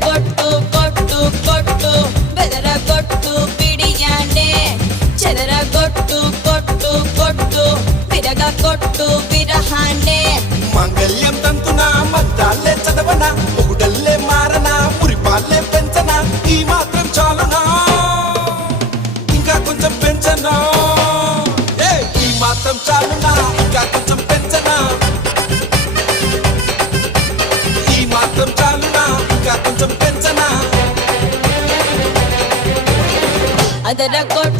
కొట్టు కొట్టు కొట్టు బెదరగొట్టు పిడియాండే చెదరగొట్టు కొట్టు కొట్టు విరగొట్టు విరహాండే మంగళ్యం తంతునా మద్దాలే చదవనా పొగుడల్లే మారనా మురిపాలే పెంచనా ఈ మాత్రం చాలునా ఇంకా కొంచెం పెంచనా ఈ మాత్రం చాలునా ఇంకా కొంచెం పెంచనా ఈ మాత్రం చాలునా ఇంకా కొంచెం పెంచనా అదరగొట్టు